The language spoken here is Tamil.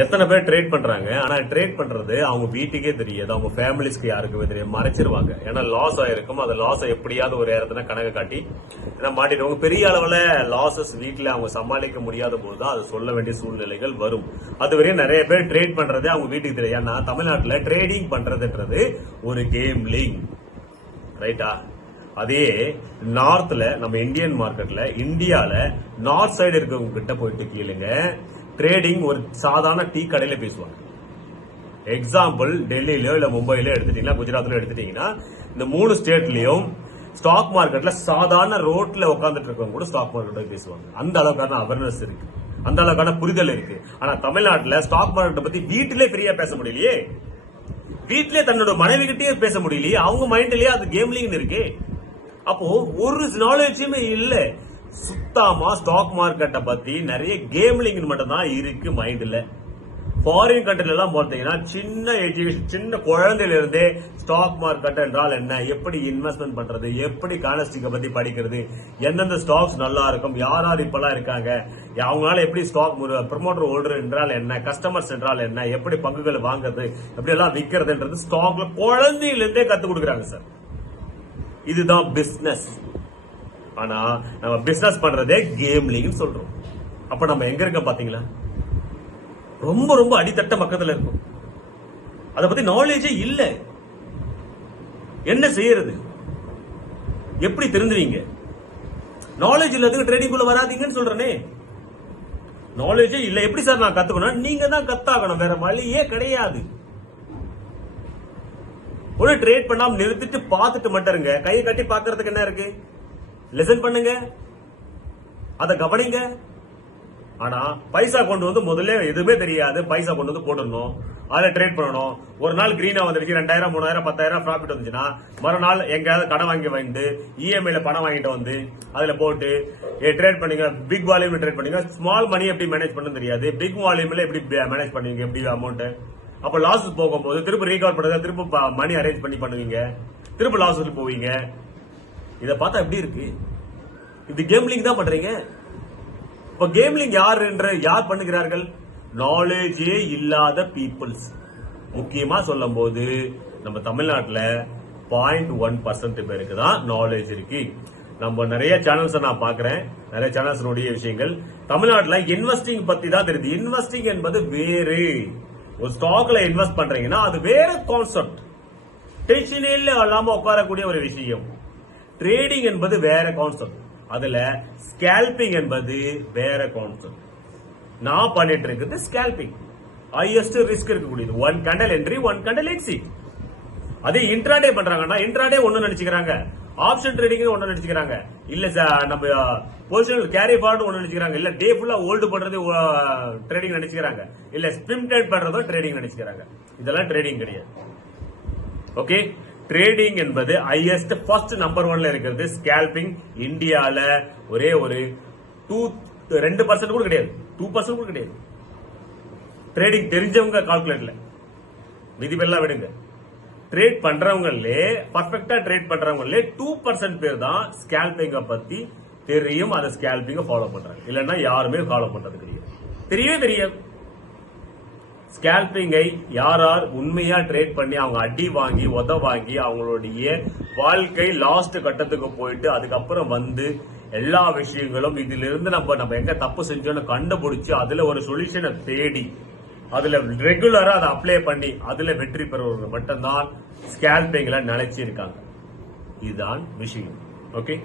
எத்தனை பேர் ட்ரேட் பண்றாங்க, ஆனா ட்ரேட் பண்றது அவங்க வீட்டுக்கே தெரியாது, அவங்க ஃபேமிலிஸ்க்கு யாருக்குமே தெரியும், மறைச்சிருவாங்க. ஏன்னா லாஸ் ஆயிருக்கும். அந்த லாஸ் எப்படியாவது ஒரு இடத்துல கணக்கு காட்டி மாட்டிடுவாங்க. பெரிய அளவுல லாசஸ் வீட்டுல அவங்க சமாளிக்க முடியாத போதுதான் அது சொல்ல வேண்டிய சூழ்நிலைகள் வரும். அதுவரையும் நிறைய பேர் ட்ரேட் பண்றதே அவங்க வீட்டுக்கு தெரியும். ஏன்னா தமிழ்நாட்டுல ட்ரேடிங் பண்றதுன்றது ஒரு கேம்லிங், ரைட்டா? அதே நார்த்ல நம்ம இந்தியன் மார்க்கெட்ல இந்தியால நார்த் சைடு இருக்கவங்க கிட்ட போயிட்டு கேளுங்க, ட்ரேடிங் ஒரு சாதாரண டீ கடையில பேசுவாங்க. எக்ஸாம்பிள் டெல்லியிலயோ இல்ல மும்பையிலயோ எடுத்துட்டீங்கன்னா, குஜராத்லயோ எடுத்துட்டீங்கன்னா, இந்த 3 ஸ்டேட்லயும் ஸ்டாக் மார்க்கெட்ல சாதாரண ரோட்ல உட்காந்துட்டு இருக்கவங்க கூட ஸ்டாக் மார்க்கெட் பேசுவாங்க. அந்த அளவுக்கான அவேர்னஸ் இருக்கு, அந்த அளவுக்கான புரிதல் இருக்கு. ஆனா தமிழ்நாட்டுல ஸ்டாக் மார்க்கெட் பத்தி வீட்டிலே ஃப்ரீயா பேச முடியலையே, வீட்டிலே தன்னோட மனைவி கிட்டே பேச முடியலையே, அவங்க மைண்ட்லயே அது கேம்லிங் இருக்கு. அப்போ ஒரு நாலேஜுமே இல்ல. சுத்தமா ஸ்டாக் மார்க்கெட்டை பத்தி நிறைய கேம்லிங் மட்டும் தான் இருக்கு மைண்ட்ல. ஃபாரின் கண்ட்ரில எல்லாம் பார்த்தீங்கன்னா சின்ன எஜுகேஷன், சின்ன குழந்தையில இருந்தே ஸ்டாக் மார்க்கெட் என்றால் என்ன, எப்படி இன்வெஸ்ட்மெண்ட் பண்றது, எப்படி கானஸ்டிக்கை பத்தி படிக்கிறது, எந்தெந்த ஸ்டாக்ஸ் நல்லா இருக்கும், யார் யார் இப்பெல்லாம் இருக்காங்க, அவங்களால எப்படி ஸ்டாக் ப்ரமோட்டர் ஹோல்டர் என்றால் என்ன, கஸ்டமர்ஸ் என்றால் என்ன, எப்படி பங்குகள் வாங்குறது, எப்படி எல்லாம் விற்கிறதுன்றது ஸ்டாக்ல குழந்தையில இருந்தே கத்து கொடுக்குறாங்க சார். இதுதான் பிசினஸ். ஆனா நம்ம பிசினஸ் பண்றதே கேம்லிங் சொல்றோம். அப்ப நம்ம எங்க இருக்க பாத்தீங்களா? ரொம்ப ரொம்ப அடித்தட்ட பக்கத்துல இருக்கும். அத பத்தி நாலேஜே இல்ல. என்ன செய்யறது, எப்படி தெரிஞ்சுவீங்க? நாலேஜ் இல்லாதவங்க ட்ரேடிங் குள்ள வராதீங்கன்னு சொல்றேனே. நாலேஜே இல்ல, எப்படி சார் நான் கத்துக்கணும்? நீங்க தான் கத்தாகணும், வேற வழியே கிடையாது. ஒரு ட்ரேட் பண்ணாம நிறுத்திட்டு பார்த்துட்டு மட்டும் இருங்க. கையை கட்டி பாக்குறதுக்கு என்ன இருக்கு? லிசன் பண்ணுங்க, அத கவனிங்க. ஆனா பைசா கொண்டு வந்து முதல்ல எதுவுமே தெரியாது, பைசா கொண்டு வந்து போடணும், அதுல ட்ரேட் பண்ணணும். ஒரு நாள் கிரீனா வந்துருச்சு, 2000 3000 10,000 ப்ராஃபிட் வந்துச்சுன்னா மறுநாள் எங்கேயாவது கடன் வாங்கி வந்து இஎம்ஐல பணம் வாங்கிட்டு வந்து அதுல போட்டு ட்ரேட் பண்ணீங்க. பிக் வால்யூம் ட்ரேட் பண்ணீங்க. ஸ்மால் மணி எப்படி மேனேஜ் பண்ண தெரியாது, பிக் வால்யூம்ல எப்படி மேனேஜ் பண்ணுவீங்க, எப்படி அமௌண்ட்? அப்ப லாஸ் போகும்போது திரும்ப ரீகவர் பண்ணுங்க, திரும்ப மணி அரேஞ்ச் பண்ணி பண்ணுவீங்க, திரும்ப லாஸ் போவீங்க. இத பார்த்தா எப்படி இருக்கு? இது கேம்லிங் தான் பண்றீங்க. இப்ப கேம்லிங் யார் பண்ணுகிறார்கள்? நாலேஜே இல்லாத பீப்புள்ஸ். முக்கியமா சொல்லும் போது நம்ம தமிழ்நாட்டுல 0.1% பேருக்கு தான் நாலேஜ் இருக்கு. நம்ம நிறைய சேனல்ஸ் நான் பாக்குறேன், நிறைய சேனல்ஸ் விஷயங்கள் தமிழ்நாட்டுல இன்வெஸ்டிங் பத்தி தான் தெரியுது. இன்வெஸ்டிங் என்பது வேறு. ஒரு ஸ்டாக்ல இன்வெஸ்ட் பண்றீங்கன்னா அது வேற கான்செப்ட், டென்ஷனே இல்லாம உட்காரக்கூடிய ஒரு விஷயம். ட்ரேடிங் என்பது வேற கான்செப்ட், அதுல ஸ்கேல்பிங் என்பது வேற கான்செப்ட். நான் பண்ணிட்டு இருக்கிறது ஸ்கேல்பிங், ஹையஸ்ட் ரிஸ்க் இருக்கக்கூடியது. 1 கேண்டல் என்ட்ரி, 1 கேண்டல் எக்ஸிட். அதே இன்ட்ராடே பண்றாங்கன்னா இன்ட்ராடே ஒண்ணு நினைச்சுக்கிறாங்க, ஆப்ஷன் ட்ரேடிங் ஒண்ணு நினைச்சுக்கிறாங்க, இல்ல நம்ம பொசிஷனல் கேரி ஃபார்வர்ட் ஒண்ணு நினைச்சுக்கிறாங்க, இல்ல டே ஃபுல்லா ஹோல்ட் பண்றது ட்ரேடிங் நினைச்சுக்கிறாங்க, இல்ல ஸ்பிம் ட்ரேட் பண்றதோ ட்ரேடிங் நினைச்சுக்கிறாங்க. இதெல்லாம் ட்ரேடிங் கிடையாது. ஓகே, ட்ரேடிங் என்பது ஹையஸ்ட் ஃபர்ஸ்ட் நம்பர் 1ல இருக்கிறது ஸ்கேல்பிங். இந்தியால ஒரே ஒரு 2% கூட கிடையாது, 2% கூட கிடையாது. ட்ரேடிங் தெரிஞ்சவங்க கால்குலேட்ல விதிவெல்லாம் விடுங்க. ட்ரேட் பண்றவங்களே, பர்ஃபெக்டா ட்ரேட் பண்றவங்களே 2% பேர் தான் ஸ்கேல்பிங்க பத்தி தெரியும், அதை ஸ்கேல்பிங்க ஃபாலோ பண்றாங்க. இல்லன்னா யாருமே ஃபாலோ பண்றது கிடையாது, தெரியவே தெரியாது. ஸ்கேல்பிங்கை யார் உண்மையா ட்ரேட் பண்ணி அவங்க அடி வாங்கி உத வாங்கி அவங்களுடைய வாழ்க்கை லாஸ்ட் கட்டத்துக்கு போயிட்டு அதுக்கப்புறம் வந்து எல்லா விஷயங்களும் இதுல இருந்து நம்ம எங்க தப்பு செஞ்சோன்னு கண்டுபிடிச்சு அதுல ஒரு சொல்யூஷனை தேடி அதுல ரெகுலரா அதை அப்ளை பண்ணி அதுல வெற்றி பெறுவர்கள் மட்டும்தான் ஸ்கேல்பிங்ல நிலைச்சு இருக்காங்க. இதுதான் விஷயம். ஓகே.